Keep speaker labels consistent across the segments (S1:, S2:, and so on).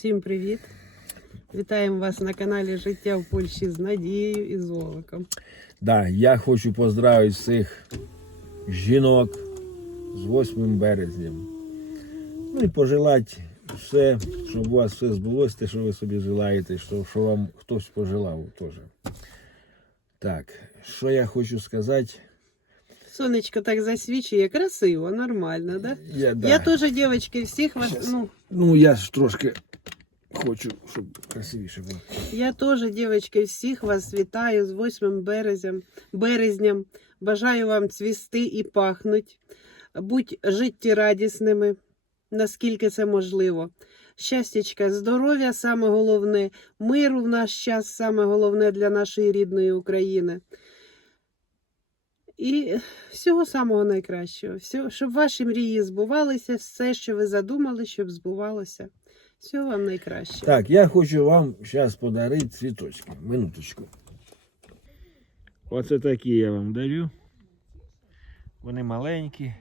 S1: Всім привіт! Вітаємо вас на каналі Життя в Польщі з Надією і з.
S2: Да, я хочу поздравити всіх жінок з 8 березням. Ну і пожелати все, щоб у вас все збулося, те, що ви собі желаєте, що, що вам хтось пожелав теж. Так, що я хочу сказати?
S1: Сонечко так засвічує, красиво, нормально, да?
S2: Я, да.
S1: Я теж, дівчатки, всіх вас. Ну,
S2: Ну, я ж трошки хочу, щоб красивіше було.
S1: я теж, дівчатки, всіх вас вітаю з 8 березням. березням. Бажаю вам цвісти і пахнуть. Будь життєрадісними, наскільки це можливо. Щастячка, здоров'я саме головне, миру в наш час саме головне для нашої рідної України. І всього самого найкращого. Щоб ваші мрії збувалися, все, що ви задумали, щоб збувалося. Всього вам найкраще.
S2: Так, я хочу вам зараз подарити цвіточки. Минуточку. Оце такі я вам дарю. Вони маленькі.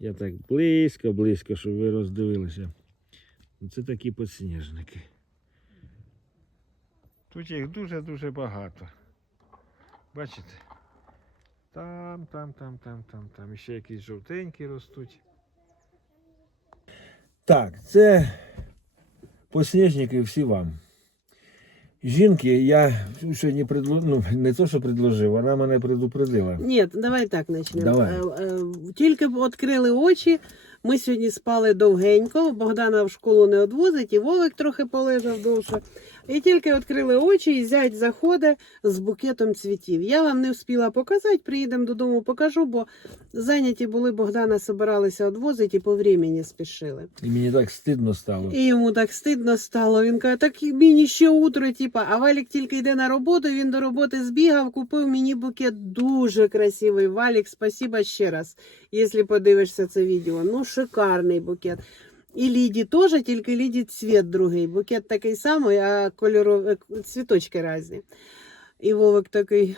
S2: Я так близько, близько, щоб ви роздивилися. Це такі підсніжники. Тут їх дуже-дуже багато. Бачите? Там, там, там, там, там, там. І ще якісь жовтенькі ростуть. Так, це посніжники всі вам. Жінки, я сьогодні предло... ну, не то, що предложив, вона мене предупредила.
S1: Ні, давай так почнемо.
S2: Давай.
S1: Е, е, Тільки відкрили очі. Ми сьогодні спали довгенько. Богдана в школу не відвозить, і Вовик трохи полежав довше. І тільки відкрили очі, і зять заходить з букетом цвітів. Я вам не встигла показати, приїдемо додому, покажу, бо зайняті були, Богдана собиралися відвозити і по времени спішили.
S2: І мені так стидно стало.
S1: І йому так стидно стало. Він каже, так мені ще утро, типа, а Валік тільки йде на роботу, він до роботи збігав, купив мені букет дуже красивий. Валік, спасибо ще раз, якщо подивишся це відео. Ну, шикарний букет. І Ліді теж, тільки Ліді цвіт другий. Букет такий самий, а кольорові цвіточки різні. І Вовик такий.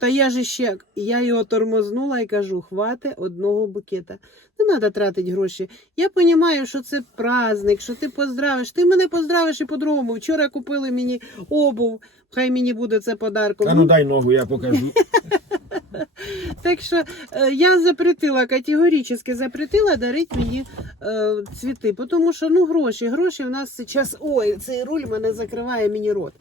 S1: Та я ж ще, я його тормознула і кажу, хвати одного букета. Не треба тратити гроші. Я розумію, що це праздник, що ти поздравиш. Ти мене поздравиш і по-другому. Вчора купили мені обув, хай мені буде це подарком.
S2: А ну дай ногу, я покажу.
S1: Так що е, я запретила, категорично запретила дарити мені е, цвіти, тому що ну гроші, гроші в нас зараз, ой, цей руль мене закриває мені рот.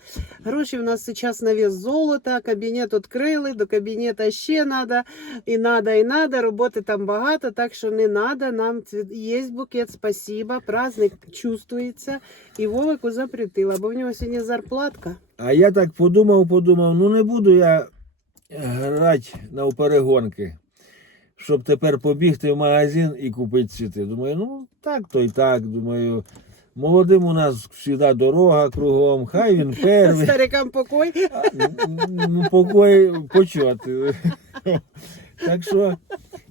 S1: Гроші в нас зараз на вес золота, кабінет відкрили, до кабінета ще треба, і треба, і треба, роботи там багато, так що не треба, нам цвіт... є букет, спасибо, праздник чувствується, і Вовику запретила, бо в нього сьогодні зарплатка.
S2: А я так подумав, подумав, ну не буду я грати на перегонки, щоб тепер побігти в магазин і купити цвіти. Думаю, ну так то й так. Думаю, молодим у нас завжди дорога кругом, хай він перший.
S1: Старикам покой.
S2: А, Ну, покой почот. Так що,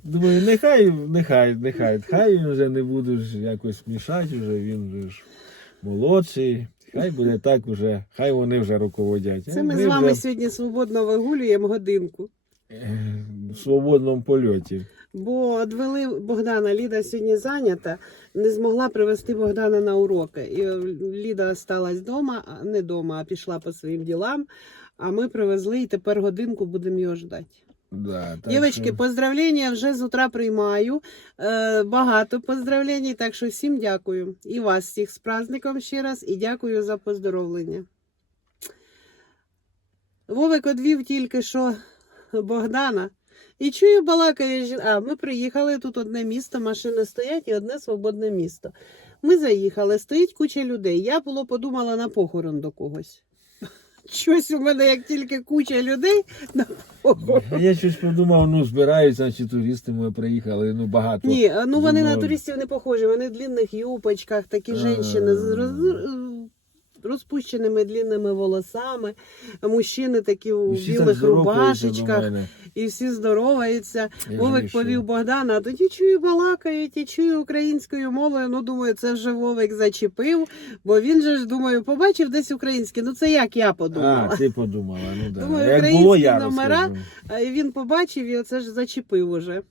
S2: думаю, нехай, нехай, нехай. Хай він вже не буде ж якось мішати, вже він вже ж молодший. Хай буде так уже, хай вони вже руководять.
S1: Це ми з вами
S2: вже,
S1: сьогодні свободно вигулюємо годинку.
S2: е, в свободному польоті.
S1: Бо відвели Богдана, Ліда сьогодні зайнята, не змогла привезти Богдана на уроки. І е, Ліда осталась вдома, не вдома, а пішла по своїм ділам. А ми привезли і тепер годинку будемо його ждати.
S2: Да, так
S1: Дівчатки,
S2: що-
S1: поздравлення вже з утра приймаю. Е, багато поздравлень, так що всім дякую. І вас всіх з праздником ще раз, і дякую за поздоровлення. Вовик одвів тільки що Богдана. І чую, балакає А, ми приїхали, тут одне місто, машини стоять і одне свободне місто. Ми заїхали, стоїть куча людей. Я було подумала на похорон до когось. Щось у мене, як тільки куча людей.
S2: Я щось подумав, ну збираються, значить туристи ми приїхали, ну багато.
S1: Ні, ну вони на туристів не похожі, вони в длинних юпочках, такі
S2: А.
S1: жінки розпущеними длинними волосами, мужчини такі у
S2: всі
S1: білих рубашечках, і всі здороваються. Вовик повів Богдана, а тоді чую балакають і чую українською мовою. Ну, думаю, це вже Вовик зачепив, бо він же ж, думаю, побачив десь українське. Ну це як я подумала.
S2: А, ти подумала, ну да.
S1: Думаю,
S2: Як
S1: українські
S2: було, я
S1: номера. І він побачив і оце ж зачепив уже.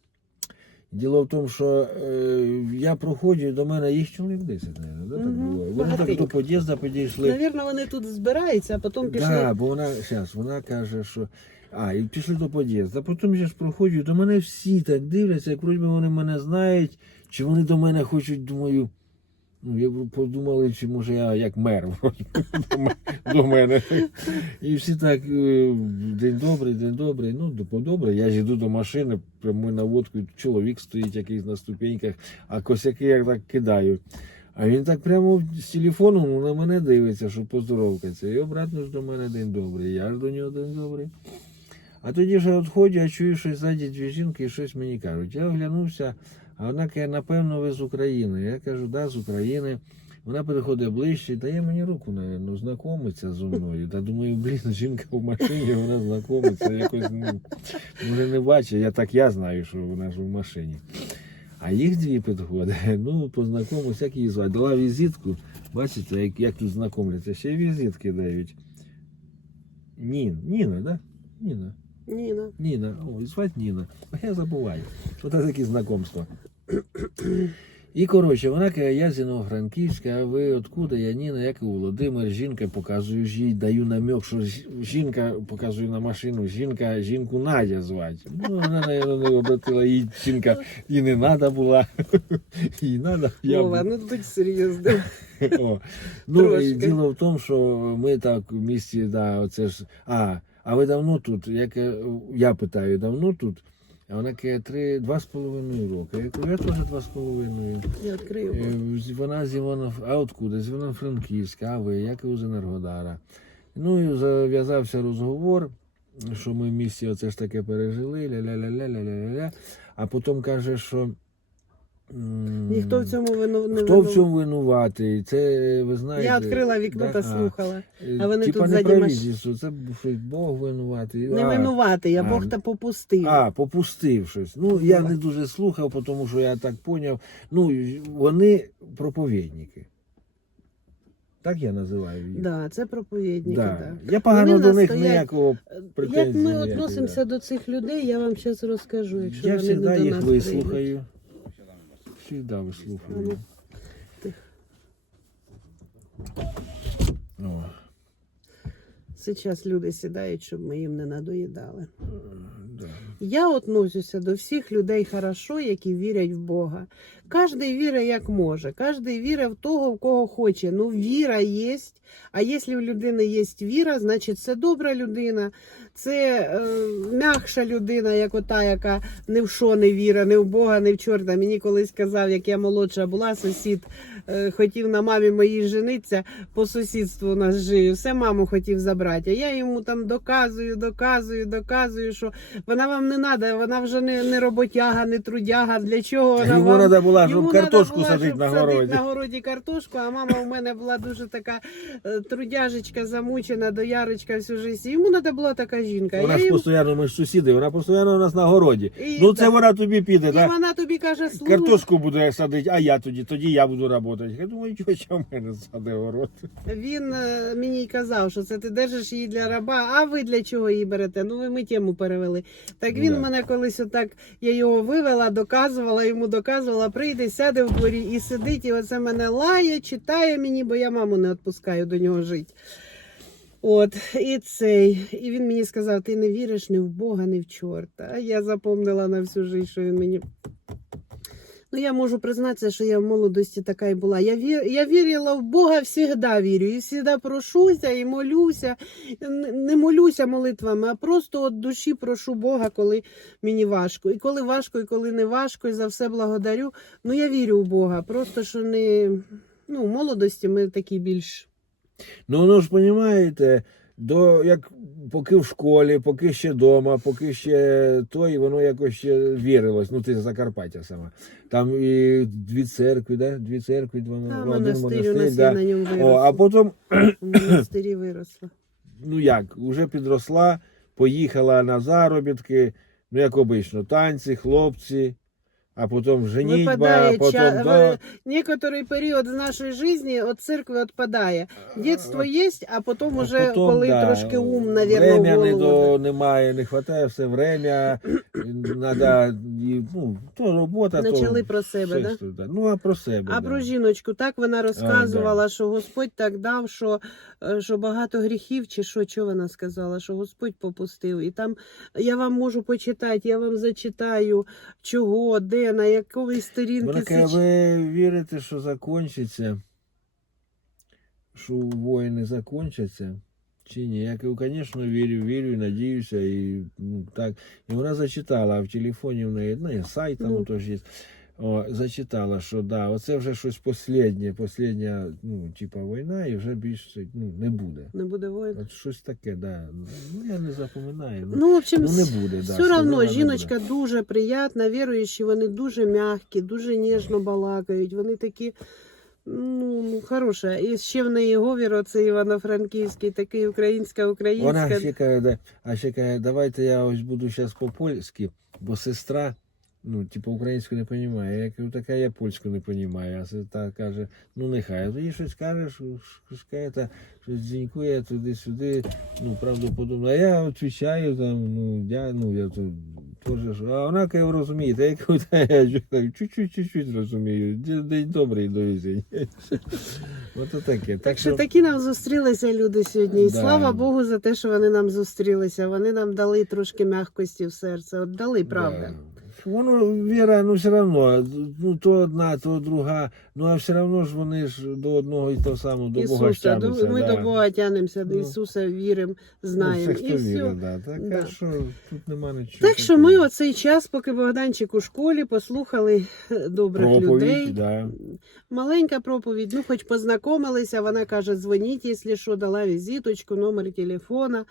S2: Діло в тому, що е, я проходжу, до мене їх чоловік 10, мабуть, да, так
S1: Мгм,
S2: буває. Вони так
S1: багатенько.
S2: до під'їзду підійшли.
S1: Навірно, вони тут збираються, а потім пішли.
S2: Да, бо вона зараз вона каже, що. А, і пішли до під'їзду. А потім я ж проходжу, до мене всі так дивляться, як вроді вони мене знають, чи вони до мене хочуть, думаю. Ну, я подумали, чи може я як мер до мене. І всі так, е, день добрий, день добрий. Ну, до- добре, я ж йду до машини, прямою наводкою, чоловік стоїть якийсь на ступеньках, а косяки я так кидаю. А він так прямо з телефоном на мене дивиться, що поздоровкаться. І обратно ж до мене день добрий, я ж до нього день добрий. А тоді ж я відходжу, я чую, що ззаді дві жінки і щось мені кажуть. Я оглянувся, а вона каже, напевно, ви з України. Я кажу, да, з України. Вона підходить ближче, дає мені руку, напевно, знайомиться зі мною. Та думаю, блін, жінка в машині, вона знайомиться, якось ну, може не бачить. Я так я знаю, що вона ж в машині. А їх дві підходить, ну, познайомився, як її звати. Дала візитку, бачите, як, як тут знайомляться, ще візитки дають. Нін, Ніна, да? Ніна.
S1: Ніна.
S2: Ніна, о, звати Ніна. А я забуваю. Що це такі знайомства. І коротше, вона каже, я з Івано-Франківська, а ви откуда? Я Ніна, як і Володимир, жінка, показую їй, даю намек, що жінка, показую на машину, жінка, жінку Надя звати. Ну, вона, мабуть, не обратила, їй жінка і не треба була. Їй треба, я
S1: Вова, ну будь серйозним.
S2: О. Ну, і діло в тому, що ми так в місті, да, оце ж. А, а ви давно тут? Я, я питаю, давно тут? А вона каже, три, два з половиною роки. Я кажу, я теж два з половиною.
S1: Я відкрию.
S2: Е, Вона з Івано, а откуда? З Івано-Франківська, а ви, як і з Енергодара. Ну і зав'язався розговор, що ми в місті оце ж таке пережили, ля-ля-ля-ля-ля-ля-ля. А потім каже, що.
S1: Ніхто в цьому вину не
S2: Хто в цьому винуватий? Це ви знаєте.
S1: Я відкрила вікно та слухала.
S2: е,
S1: А вони тут
S2: не
S1: ззаді
S2: праві, що це щось Бог винуватий.
S1: Не винуватий, а Бог та попустив.
S2: а, попустив щось. Ну, я не дуже слухав, тому що я так поняв. Ну, вони проповідники. Так я називаю їх.
S1: Да, це проповідники,
S2: Да.
S1: да.
S2: Я погано
S1: Вони
S2: до них
S1: настоять-
S2: ніякого
S1: Як ми відносимося до цих людей, я вам зараз розкажу, якщо
S2: Я завжди їх вислухаю. Завжди вислухаю.
S1: да, тихо.
S2: О,
S1: Зараз люди сідають, щоб ми їм не надоїдали.
S2: да.
S1: Я относюся до всіх людей хорошо, які вірять в Бога. Кожен вірить як може, кожен вірить в того, в кого хоче. Ну, віра є. А якщо в людини є віра, значить це добра людина, це е, м'якша людина, як ота, яка ні в що не віра, ні в Бога, ні в чорта. Мені колись казав, як я молодша була, сусід е, хотів на мамі моїй жениться, по сусідству у нас жив, все маму хотів забрати. А я йому там доказую, доказую, доказую, що вона вам не треба, вона вже не, не роботяга, не трудяга. Для чого вона вам?
S2: треба була,
S1: Йому
S2: щоб
S1: надо
S2: картошку
S1: було,
S2: садити
S1: щоб
S2: на
S1: садити
S2: городі.
S1: на городі картошку, а мама у мене була дуже така е, трудяжечка, замучена, доярочка всю життя. Йому треба була така жінка.
S2: Вона
S1: Я
S2: ж
S1: йому-
S2: постійно, ми ж сусіди, вона постійно у нас на городі.
S1: І-
S2: ну це
S1: да.
S2: вона тобі піде,
S1: І
S2: так?
S1: вона тобі каже, слухай,
S2: Картошку буде садити, а я тоді, тоді я буду працювати. Я думаю, що ще в мене саде город.
S1: Він е, мені й казав, що це ти держиш її для раба, а ви для чого її берете? Ну ви ми тему перевели. Так
S2: Ну,
S1: він
S2: да.
S1: мене колись отак, я його вивела, доказувала, йому доказувала, прийде, сяде в дворі і сидить, і оце мене лає, читає мені, бо я маму не відпускаю до нього жити. От, і цей. І він мені сказав: ти не віриш ні в Бога, ні в чорта. А я запомнила на всю життя, що він мені. Ну, я можу признатися, що я в молодості така і була. Я, вір... я вірила в Бога, завжди вірю. І завжди прошуся і молюся. Не молюся молитвами, а просто від душі прошу Бога, коли мені важко. І коли важко, і коли не важко, і за все благодарю. Ну, я вірю в Бога. Просто що не. Ну, в молодості ми такі більш.
S2: Ну воно ж розумієте, до як поки в школі, поки ще вдома, поки ще той, воно якось ще вірилось. Ну ти з Закарпаття сама. Там і дві церкви, да? дві церкви, два
S1: Та,
S2: один
S1: монастир, у нас
S2: да.
S1: на ньому
S2: О,
S1: виросла.
S2: а потім,
S1: В монастирі виросла.
S2: ну як, вже підросла, поїхала на заробітки, ну як обично, танці, хлопці. А потім женітьба, а потім
S1: ча...
S2: да.
S1: в- некоторий період з нашої житті від церкви відпадає. Дітство є, а потім
S2: А
S1: уже
S2: потім,
S1: коли
S2: да,
S1: трошки ум, навірно,
S2: Время не до, немає, не вистачає все время, надо, ну, то робота,
S1: Почали
S2: то
S1: про себе, да?
S2: да? Ну, а про себе,
S1: А
S2: да.
S1: про жіночку, так вона розказувала, що Господь так дав, що, е, що багато гріхів, чи що, що вона сказала, що Господь попустив. І там я вам можу почитати, я вам зачитаю, чого, де, на якої сторінки.
S2: Вона каже, ви вірите, що закінчиться, що воїни закінчаться? Чи ні? Я кажу, звісно, вірю, вірю, надіюся. І, ну, так. і вона зачитала, а в телефоні в неї ну, сайт там
S1: Ну.
S2: теж є. О, зачитала, що да, оце вже щось останнє, остання, ну, типа війна, і вже більше ну, не буде.
S1: Не буде воїн.
S2: От щось таке, да. Ну, я не запам'ятаю. Ну,
S1: Ну, в общем,
S2: ну, не буде, да,
S1: все
S2: сказала,
S1: одно жіночка дуже приятна, віруючі, вони дуже м'які, дуже ніжно балакають. Вони такі. Ну, ну, хороша. І ще в неї говір, оцей Івано-Франківський, такий українська, українська.
S2: Вона ще каже, да, а ще каже, давайте я ось буду зараз по-польськи, бо сестра, ну, типу, українську не розуміє. Я кажу, така я польську не розумію. А сестра каже, ну нехай. А тоді щось каже, що, що та, щось дзінькує туди-сюди, ну, правдоподобно. А я відповідаю там, ну, я, ну, я тут теж, ж- а вона каже, розумієте, я кажу, та я чуть-чуть, чуть-чуть розумію. День день добрий до візень. Ото таке.
S1: Так що такі нам зустрілися люди сьогодні. І слава Богу за те, що вони нам зустрілися. Вони нам дали трошки м'якості в серце. От дали, правда.
S2: Воно віра, ну все одно, ну то одна, то друга, ну а все одно ж вони ж до одного і того самого, до Бога
S1: Ісуса, до,
S2: тягнуться.
S1: ми
S2: да.
S1: до Бога тянемося, до
S2: Ну.
S1: Ісуса віримо, знаємо.
S2: Ну, все,
S1: і
S2: хто
S1: все.
S2: вірить, да. Так,
S1: Да.
S2: що, тут нема нічого.
S1: Так що
S2: такого.
S1: ми оцей час, поки Богданчик у школі, послухали е, добрих людей.
S2: Проповідь, да.
S1: Маленька проповідь, ну хоч познайомилися, вона каже, дзвоніть, якщо що, дала візиточку, номер телефона.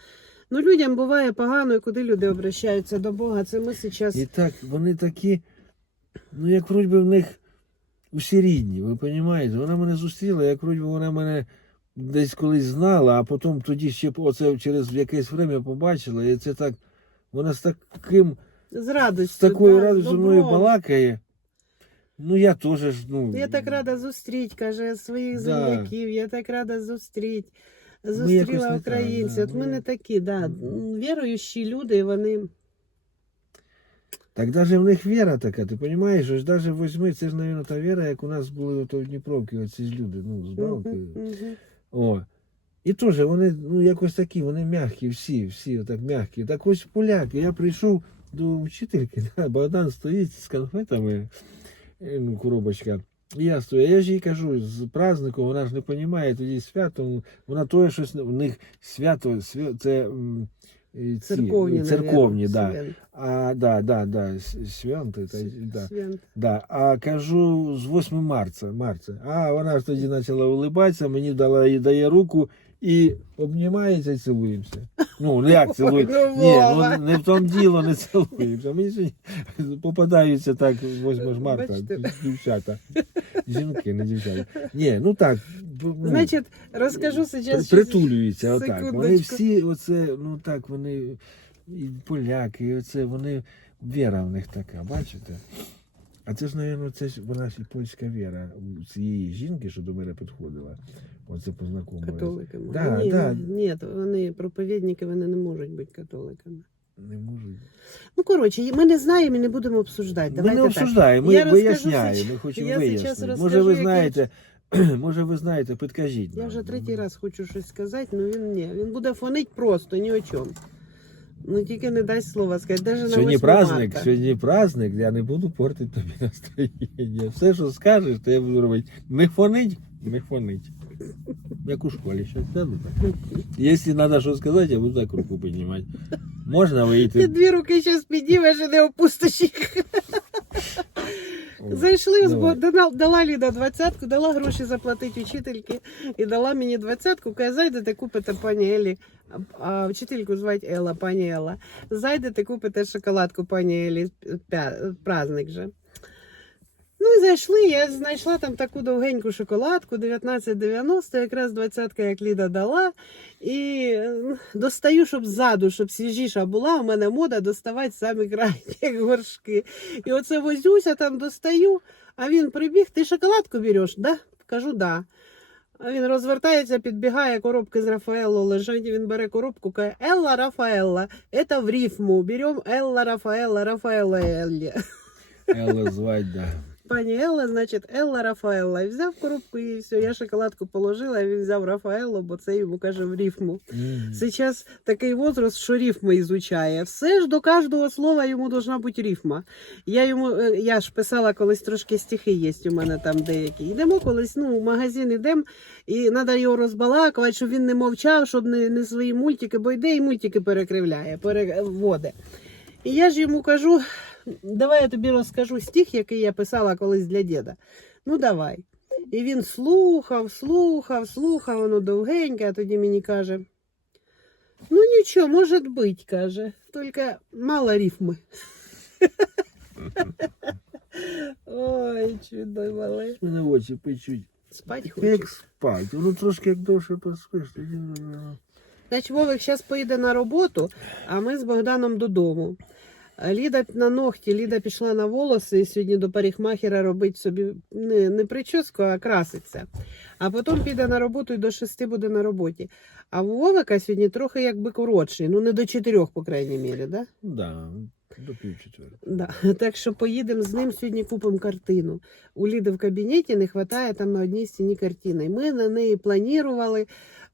S1: Ну, людям буває погано, і куди люди обращаються до Бога. Це ми зараз.
S2: І так, вони такі, ну як вроді би в них усі рідні, ви розумієте? Вона мене зустріла, як вроді би вона мене десь колись знала, а потім тоді ще оце через якесь время побачила, і це так, вона з таким
S1: З радістю.
S2: з такою
S1: да,
S2: радістю мною балакає. Ну я теж ну.
S1: Я так рада зустріти, каже, своїх
S2: Да.
S1: земляків, я так рада зустріти. Зустріла
S2: не
S1: українців.
S2: так,
S1: От ми не такі, да. Віруючі люди, вони.
S2: Так навіть в них віра така, ти розумієш, ось навіть возьми, це ж, мабуть, та віра, як у нас були в Дніпровці, оці ж люди, ну, з балки. О. І теж вони ну, якось такі, вони м'які, всі, всі отак м'які. Так ось поляки. Я прийшов до вчительки, да, Богдан стоїть з конфетами, е, ну, коробочка. І я стою. Я ж їй кажу, з праздником, вона ж не розуміє, тоді свято, вона то щось, в них свято, свя- це ці,
S1: Церковні,
S2: церковні, да. А, да, да, да, свянти, та, да.
S1: Свят.
S2: Да. А кажу з 8 марця. марця. А вона ж тоді почала улибатися, мені дала їй дає руку і обнімається і цілуємося. Ну, як цілуємося? Ні, ну не в тому діло не цілуємося. Мені ж попадаються так 8 ж марта дівчата. Жінки, не дівчата. Ні, ну так. ну,
S1: Значить, розкажу зараз.
S2: при- притулюються отак. Вони всі, оце, ну так, вони і поляки, і оце, вони, віра в них така, бачите? А це ж, мабуть, це ж вона ж і польська віра у цієї жінки, що до мене підходила. Оце познайомилася.
S1: Католиками.
S2: Да,
S1: ні,
S2: да.
S1: ні, вони проповідники, вони не можуть бути католиками.
S2: Не можу.
S1: Ну, коротше, ми не знаємо і не будемо обсуждати.
S2: Ми
S1: Давайте
S2: не
S1: так.
S2: обсуждаємо, ми виясняємо, ми хочемо
S1: я
S2: вияснити. Може ви знаєте, може ви знаєте, підкажіть.
S1: Я
S2: нам.
S1: вже третій раз хочу щось сказати, але він ні. Він буде фонить просто, ні о чому. Ну тільки не дасть слова сказати. Даже
S2: Сьогодні
S1: 8
S2: праздник,
S1: марта.
S2: сьогодні праздник, я не буду портити тобі настроєння. Все, що скажеш, то я буду робити. Не фонить, не фонить. Як у школі ще сяду так. Якщо треба що сказати, я буду так руку піднімати. Можна
S1: Ти
S2: вийти.
S1: дві руки зараз піднімеш і не опустиш їх. Зайшли, з бо- дала, дала Ліда двадцятку, дала гроші заплатити вчительки і дала мені двадцятку, каже, зайдете, купите пані Елі, а, а вчительку звати Ела, пані Ела. Зайдете, купите шоколадку пані Елі, пя- праздник же. Ну ми зайшли, я знайшла там таку довгеньку шоколадку 1990, якраз двадцятка, як Ліда дала. І е, достаю, щоб ззаду, щоб свіжіша була. У мене мода доставати самі крайні горшки. І оце возюся, там достаю, а він прибіг, ти шоколадку береш, да? Кажу, да. А він розвертається, підбігає, коробки з Рафаелло лежать, він бере коробку, каже, Елла Рафаелла, це в рифму, беремо Елла Рафаелла, Рафаелла Еллі.
S2: Елла звать, да.
S1: Пані Елла, значить, Елла Рафаелла. І взяв коробку і все, я шоколадку положила, а він взяв Рафаелло, бо це йому каже в рифму.
S2: М.
S1: Сейчас такий возраст, що рифми ізучає. Все ж до кожного слова йому должна бути рифма. Я йому, е, я ж писала колись трошки стихи є у мене там деякі. Йдемо колись, ну, в магазин йдемо, і треба його розбалакувати, щоб він не мовчав, щоб не, не свої мультики, бо йде і мультики перекривляє, переводить. І я ж йому кажу, давай я тобі розкажу стих, який я писала колись для діда. Ну давай. І він слухав, слухав, слухав, воно довгеньке, а тоді мені каже. Ну нічого, може бути, каже. Тільки мало рифми. Ой, чудо мале.
S2: Мене очі печуть.
S1: Спать
S2: Як спать. Воно трошки як довше поспиш.
S1: Значить, Вовик зараз поїде на роботу, а ми з Богданом додому. Ліда на ногті, Ліда пішла на волоси і сьогодні до парикмахера робить собі не, не прическу, а краситься. А потім піде на роботу і до шести буде на роботі. А Вовика сьогодні трохи якби коротший, ну не до чотирьох, по крайній мірі, да?
S2: Да, до пів.
S1: Да. Так що поїдемо з ним сьогодні купимо картину. У Ліди в кабінеті не вистачає там на одній стіні картини. Ми на неї планували.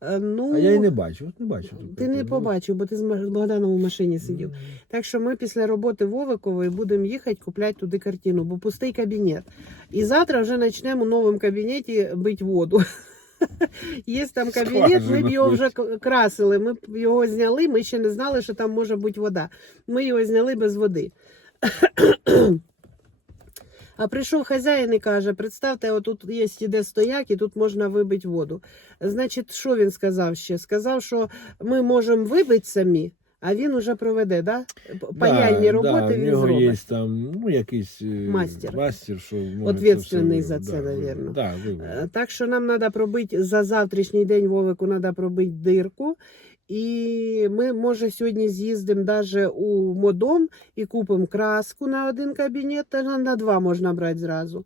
S1: Е, Ну,
S2: А я і не бачу, от не бачу. тут
S1: ти не побачив, бо ти з Ма- з Богданом у машині сидів. Так що ми після роботи Вовикової будемо їхати купляти туди картину, бо пустий кабінет. І завтра вже почнемо у новому кабінеті бити воду. Є там кабінет, ми б його вже к- красили. Ми б його зняли. Ми ще не знали, що там може бути вода. Ми його зняли без води. А прийшов хазяїн і каже: представте, отут є іде стояк, і тут можна вибити воду. Значить, що він сказав ще? Сказав, що ми можемо вибити самі, а він уже проведе, да? Паяльні
S2: Да,
S1: роботи
S2: да,
S1: він
S2: нього
S1: зробить.
S2: є там, ну, якийсь е,
S1: Мастер.
S2: мастер що
S1: Ответственний
S2: це
S1: за це,
S2: вибрати.
S1: навірно.
S2: Да,
S1: Е. Так що нам треба пробити за завтрашній день Вовику треба пробити дирку. І ми, може, сьогодні з'їздимо даже у модом і купимо краску на один кабінет, та на- два можна брати зразу.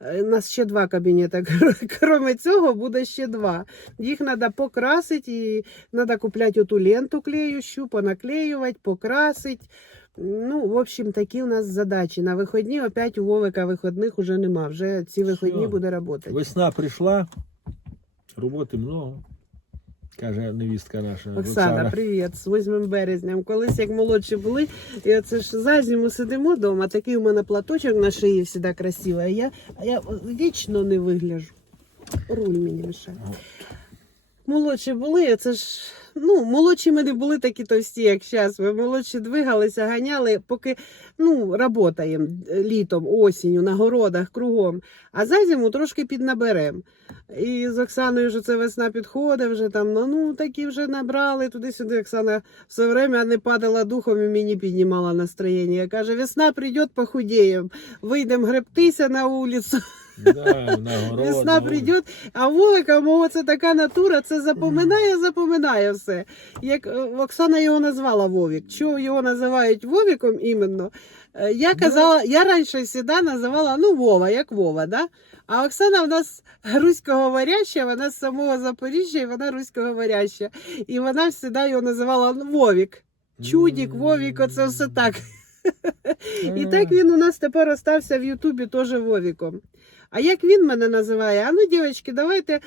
S1: Е, У нас ще два кабінети. Крім цього, буде ще два. Їх треба покрасити і треба купляти оту ленту клеющу, понаклеювати, покрасити. Ну, в общем, такі у нас задачі. На вихідні опять у Вовика вихідних уже нема. Вже ці вихідні буде працювати.
S2: Весна прийшла, роботи много. Каже невістка наша.
S1: Оксана, привіт, з 8 березням. Колись як молодші були, і оце ж за зиму сидимо вдома, такий у мене платочок на шиї завжди красивий, а я, я вічно не вигляжу. Руль мені мішає. Молодші були, це ж. Ну, молодші ми не були такі товсті, як зараз. Ми молодші двигалися, ганяли, поки ну, работаємо літом, осінню, на городах, кругом. А за зиму трошки піднаберемо. І з Оксаною ж це весна підходить, вже там, ну, ну такі вже набрали туди-сюди. Оксана все время не падала духом і мені піднімала настроєння. Каже, весна прийде, похудіємо. Вийдемо гребтися на вулицю.
S2: Да,
S1: Весна прийде, а Вовика, мова, це така натура, це запоминає, запоминає все. Як е, Оксана його назвала Вовік. Чого його називають Вовіком іменно? Е, Я казала, я раніше завжди називала ну Вова, як Вова, да? А Оксана в нас руськоговоряща, вона з самого Запоріжжя, і вона руськоговоряща. І вона завжди його називала Вовік. Чудік, Вовік, оце все так. І так він у нас тепер остався в Ютубі теж Вовіком. А як він мене називає? А ну, дівчатки, давайте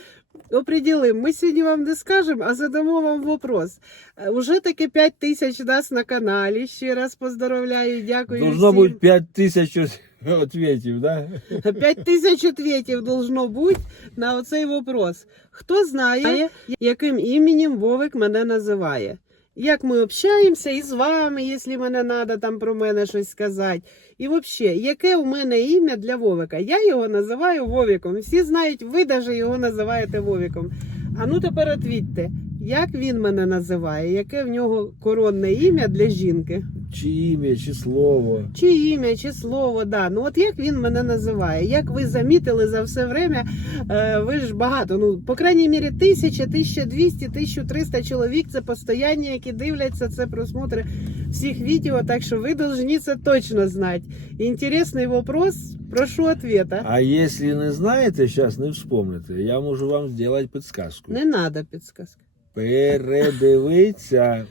S1: оприділимо. Ми сьогодні вам не скажемо, а задамо вам вопрос. Е, Уже таки 5 тисяч нас на каналі. Ще раз поздоровляю, дякую.
S2: Должно
S1: всім.
S2: бути 5 тисяч відповідей, да?
S1: 5 тисяч відповідей должно бути на оцей вопрос. Хто знає, яким іменем Вовик мене називає? Як ми общаємося і з вами, якщо мене треба там про мене щось сказати. І взагалі, яке у мене ім'я для Вовика? Я його називаю Вовіком. Всі знають, ви навіть його називаєте Вовіком. А ну тепер відвідьте, як він мене називає, яке в нього коронне ім'я для жінки.
S2: Чи ім'я, чи слово.
S1: Чи ім'я, чи слово, да. Ну от як він мене називає? Як ви замітили за все время, е, ви ж багато, ну, по крайній мірі, тисяча, 1200, 1300 чоловік це постоянні, які дивляться це просмотри всіх відео, так що ви повинні це точно знати. Інтересний вопрос, прошу ответа.
S2: А якщо не знаєте, зараз не вспомните, я можу вам зробити підсказку.
S1: Не треба підсказки.
S2: Передивіться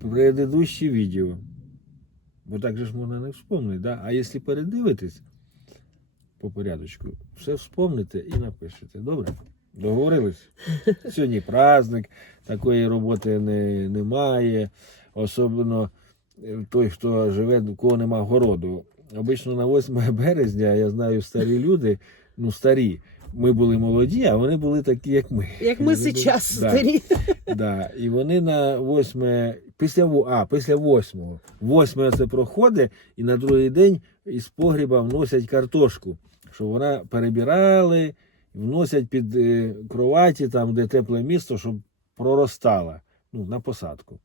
S2: предыдущі відео. Бо так же ж можна не вспомнити, да? А якщо передивитесь по порядочку, все вспомните і напишете. Добре? Договорились? Сьогодні праздник, такої роботи не, немає. Особливо е, той, хто живе, у кого нема городу. Обично на 8 березня, я знаю, старі люди, ну старі. Ми були молоді, а вони були такі, як ми.
S1: Як ми зараз
S2: Да.
S1: старі.
S2: Да, і вони на восьме, після а, після восьмого. Восьме це проходить, і на другий день із погріба вносять картошку, щоб вона перебирали, вносять під е, кроваті, там, де тепле місто, щоб проростала ну, на посадку.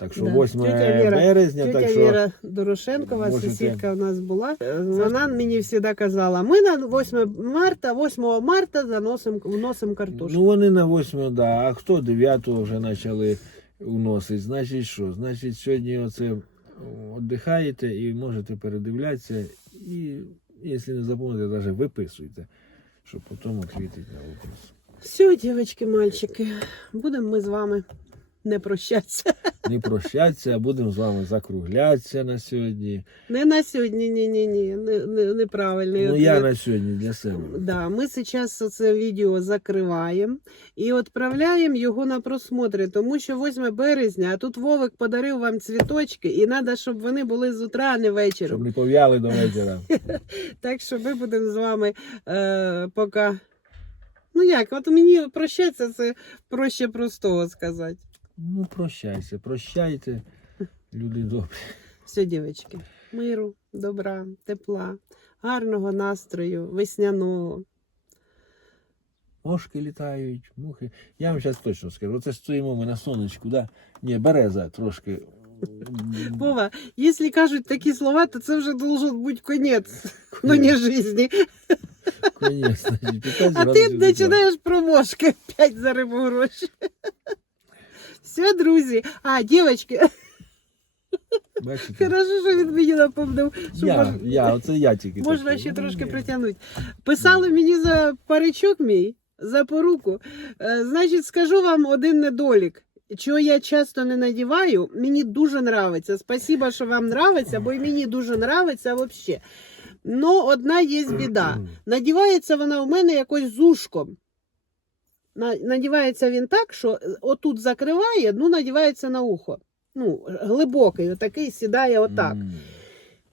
S2: Так що
S1: Да.
S2: 8
S1: Тетя Віра-
S2: березня,
S1: Тетя
S2: так що
S1: Віра Дорошенкова,
S2: можете-
S1: сусідка у нас була. Е, Вона мені завжди казала: ми на 8 марта, 8 марта заносимо вносимо картошку.
S2: Ну вони на 8, да, а хто 9 вже почали вносити. Значить що? Значить, сьогодні оце віддихаєте і можете передивлятися. І якщо не запомните, навіть виписуйте, щоб потім відповідати на вопрос.
S1: Все, дівчатки, мальчики, будемо ми з вами не прощатися.
S2: Не прощатися, а будемо з вами закруглятися на сьогодні.
S1: Не на сьогодні, ні, ні, ні, не, не.
S2: Ну я на сьогодні для себе.
S1: Да, ми зараз це відео закриваємо і відправляємо його на просмотри, тому що 8 березня, а тут Вовик подарив вам цвіточки, і треба, щоб вони були з утра, а не
S2: Щоб не пов'яли до вечора.
S1: Так що ми будемо з вами е, поки. Ну як, от мені прощатися, це проще простого сказати.
S2: Ну, прощайся, прощайте, люди добрі.
S1: Все, дівчатки, миру, добра, тепла, гарного настрою, весняного.
S2: Мошки літають, мухи. Я вам зараз точно скажу. Оце стоїмо ми на сонечку, да? Ні, береза трошки.
S1: Вова, якщо кажуть такі слова, то це вже должен бути конець, ну не житті.
S2: Конець, значить, 15
S1: А ти починаєш про мошки опять за рибу гроші. Все, друзі. А, дівчатки,
S2: Бачите?
S1: хорошо, що він мені напомнив, що
S2: Я,
S1: мож-
S2: я, оце я тільки.
S1: можна
S2: такий.
S1: ще трошки притягнути. Писали мені за паричок мій, за поруку. Е, Значить, скажу вам один недолік. Чого я часто не надіваю, мені дуже нравиться. Спасибо, що вам нравиться, бо й мені дуже нравиться взагалі. Ну, одна є біда. Надівається вона у мене якось з ушком. На- Надівається він так, що е, отут закриває, ну надівається на ухо. Ну, глибокий, отакий сідає отак.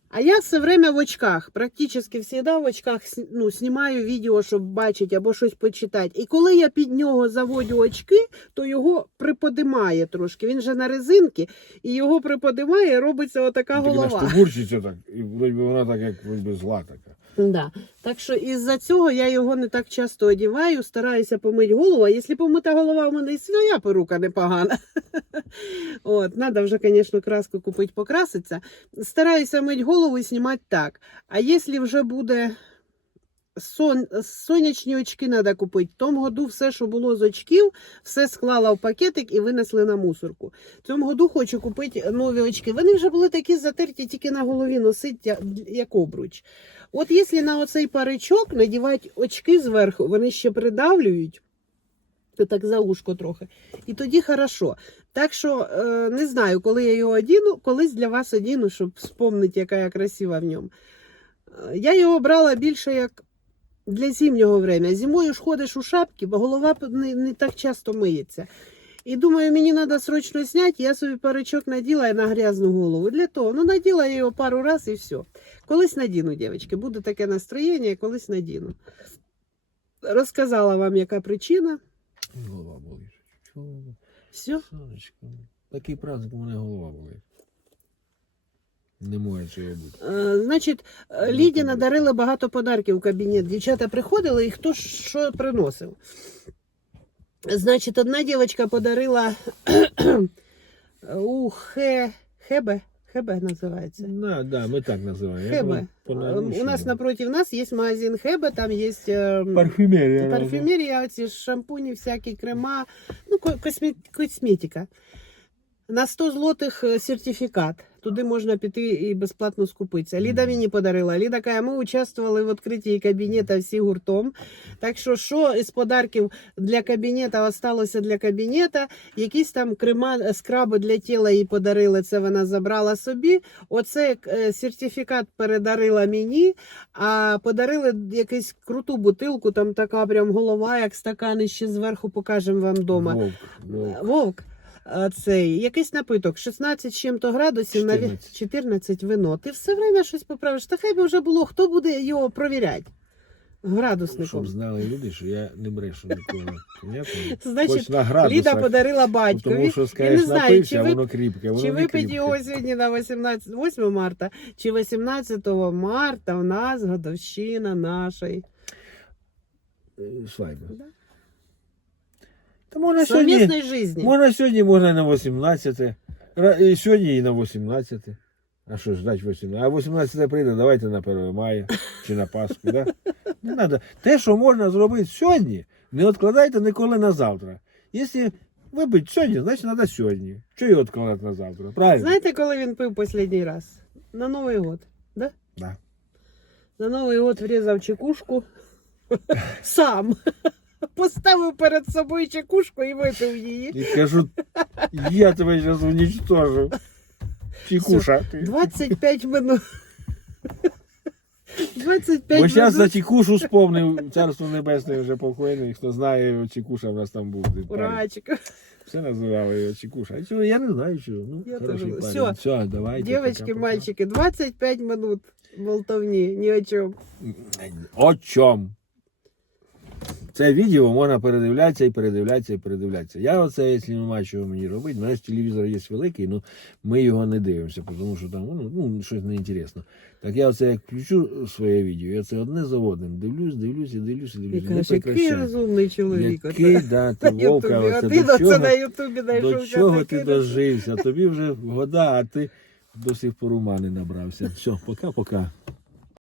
S1: А я все время в очках, практично всегда в очках ну, знімаю відео, щоб бачити або щось почитати. І коли я під нього заводю очки, то його приподимає трошки. Він же на резинки, і його приподимає, робиться отака
S2: Тільки
S1: голова.
S2: наштовхурчиться так, і вона так, як зла така.
S1: Да. Так що із-за цього я його не так часто одіваю, стараюся помити голову. А якщо помита голова, у мене і своя перука непогана. От, треба вже, звісно, краску купити, покраситися. Стараюся мити голову і знімати так. А якщо вже буде сон... сонячні очки треба купити, в тому году все, що було з очків, все склала в пакетик і винесли на мусорку. В цьому году хочу купити нові очки. Вони вже були такі затерті, тільки на голові носить як обруч. От якщо на оцей паричок надівати очки зверху, вони ще придавлюють, так за ушко трохи. І тоді хорошо. Так що е, не знаю, коли я його одіну, колись для вас одіну, щоб вспомнити, яка я красива в ньому. Е, Я його брала більше як для зимнього времени. Зимою ж ходиш у шапці, бо голова не, не так часто миється. І думаю, мені треба срочно зняти, я собі паричок наділа на грязну голову. Для того, ну наділа я його пару разів і все. Колись надіну, дівчатки, буде таке настроєння, колись надіну. Розказала вам, яка причина.
S2: Голова болить. Чого?
S1: Все.
S2: Сонечко. Такий праздник у мене голова болить. Не може цього бути.
S1: Е, значить, е, Ліді надарили багато подарків у кабінет. Дівчата приходили і хто що приносив. Значить, одна девочка подарила у Хе... Хебе. Хебе називається.
S2: Да, да, мы так называем.
S1: Хебе. Ем, У нас напротив нас є магазин Хебе, там
S2: есть
S1: э, парфюмерия, парфюмерия, шампуні, всякі крема, ну, косме- косметика. На 100 злотих е, сертифікат. Туди можна піти і безплатно скупитися. Ліда мені подарила. Ліда каже, ми участвували в відкритті кабінету всі гуртом. Так що, що із подарків для кабінету осталося для кабінету, якісь там крема, е, скраби для тіла їй подарили, це вона забрала собі. Оце е, сертифікат передарила мені, а подарили якусь круту бутилку, там така прям голова, як стакан, і ще зверху покажемо вам вдома.
S2: Вовк, вовк.
S1: Вовк. Цей якийсь напиток, 16 з чим-то градусів, навіть
S2: 14.
S1: 14 вино. Ти все время щось поправиш. Та хай би вже було, хто буде його провіряти? Градусником.
S2: Щоб знали люди, що я не брешу ніколи.
S1: Значить,
S2: на градусах,
S1: Ліда подарила
S2: ну,
S1: батькові.
S2: Тому що
S1: Я не знаю,
S2: напився,
S1: чи ви-
S2: воно кріпке, воно
S1: Чи випить його сьогодні на 18, 8 марта, чи 18 марта у нас годовщина нашої.
S2: Е,
S1: Да.
S2: Та можна сьогодні,
S1: житті.
S2: можна сьогодні, можна на 18. Ра- І сьогодні і на 18. А що ждать 18? А 18 прийде, давайте на 1 мая чи на Пасху, да? Не надо. Те, що можна зробити сьогодні, не відкладайте ніколи на завтра. Якщо випить сьогодні, значить треба сьогодні. Чого його відкладати на завтра? Правильно?
S1: Знаєте, коли він пив останній раз? На Новий год. Да?
S2: Да.
S1: На Новий год врізав чекушку сам. Поставив перед собою чекушку і випив її.
S2: І кажу, я тебе зараз уничтожу. Чекуша.
S1: 25 минут. 25
S2: Бо зараз за. Чекушу спомнив, царство небесне вже покойний, хто знає, Чекуша в нас там був. ти.
S1: Урачик.
S2: Все називали його Чекуша. А чого, я не знаю чого. Ну,
S1: Я
S2: хороший парень.
S1: Всё.
S2: Все, давайте.
S1: Девочки, мальчики, 25 минут болтовні, ні о чому.
S2: О чом? Це відео можна передивлятися і передивлятися і передивлятися. Я оце, якщо немає чого мені робити, у мене телевізор є великий, ну ми його не дивимося, тому що там ну, ну, щось неінтересно. Так я оце як включу своє відео, я це одне за одним дивлюсь, дивлюсь, і дивлюсь, і
S1: І
S2: дивлюсь.
S1: Каже, який розумний чоловік.
S2: Який, да, ти вовка, оце
S1: Один
S2: до чого,
S1: на Ютубі
S2: до чого ти дожився? Тобі вже вода, а ти до сих пор ума не набрався. Все, пока-пока.